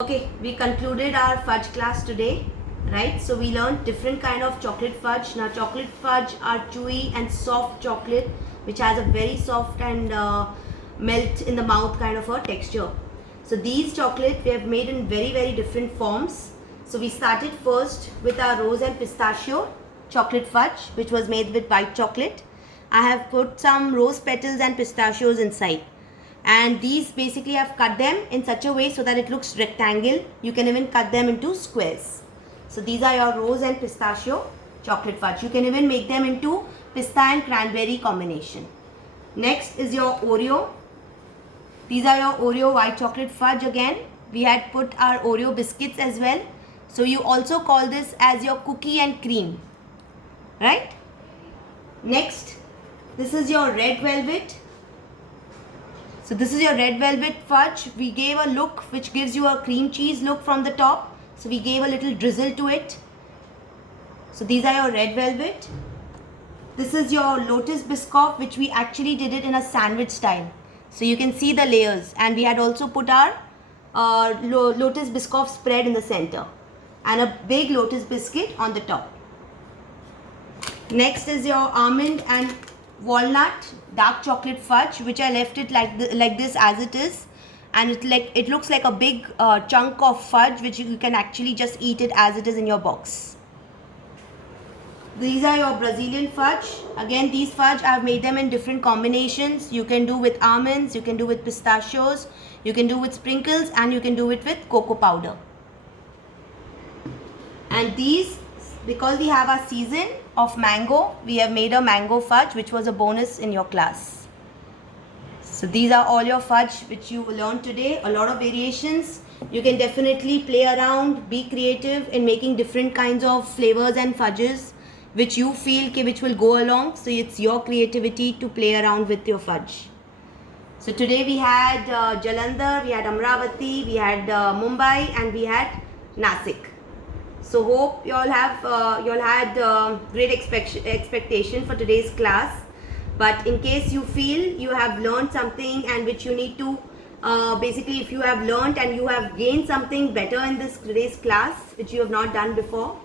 Okay, we concluded our fudge class today, right? So we learned different kind of chocolate fudge. Now chocolate fudge are chewy and soft chocolate which has a very soft and melt in the mouth kind of a texture. So these chocolate we have made in very different forms. So we started first with our rose and pistachio chocolate fudge which was made with white chocolate. I have put some rose petals and pistachios inside. And these basically I've cut them in such a way so that it looks rectangle. You can even cut them into squares. So these are your rose and pistachio chocolate fudge. You can even make them into pista and cranberry combination. Next is your Oreo. These are your Oreo white chocolate fudge again. We had put our Oreo biscuits as well. So you also call this as your cookie and cream, right? Next, this is your red velvet. So this is your red velvet fudge. We gave a look which gives you a cream cheese look from the top. So we gave a little drizzle to it. So these are your red velvet. This is your lotus biscoff which we actually did it in a sandwich style. So you can see the layers, and we had also put our lotus biscoff spread in the center and a big lotus biscuit on the top. Next is your almond and walnut dark chocolate fudge which I left it like this as it is, and it looks like a big chunk of fudge which you can actually just eat it as it is in your box. These are your Brazilian fudge. Again, these fudge I have made them in different combinations. You can do with almonds, you can do with pistachios, you can do with sprinkles, and you can do it with cocoa powder. And these, because we have our season of mango, we have made a mango fudge which was a bonus in your class. So these are all your fudge which you learned today. A lot of variations. You can definitely play around, be creative in making different kinds of flavors and fudges which you feel which will go along. So it's your creativity to play around with your fudge. So today we had Jalandhar, we had Amravati, we had Mumbai, and we had Nasik. So hope you all had great expectation for today's class. But in case you feel you have learned something and which you need to basically, if you have learned and you have gained something better in today's class which you have not done before,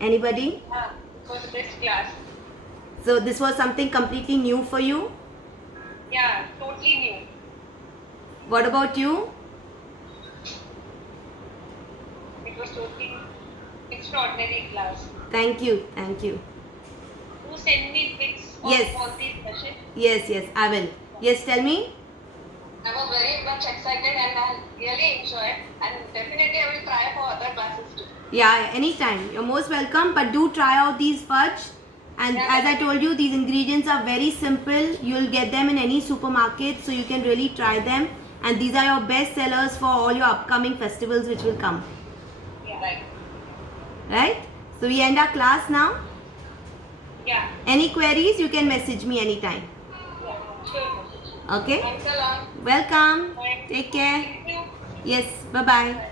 anybody? Yeah, it was the best class. So this was something completely new for you? Yeah, totally new. What about you? It was totally extraordinary class. Thank you. Do send me pics of Yes. all these sessions. Yes, I will. Yes, tell me. I was very much excited and I really enjoyed, and definitely I will try for other classes too. Yeah, anytime. You're most welcome, but do try out these fudge. And Yeah, as I told you, these ingredients are very simple. You'll get them in any supermarket, so you can really try them. And these are your best sellers for all your upcoming festivals which will come. Yeah, right. Right? So we end our class now. Yeah, Any queries, you can message me anytime. yeah, sure. Okay? Thanks a lot. Welcome. Bye. Take care. Thank you. Yes, bye-bye. Bye.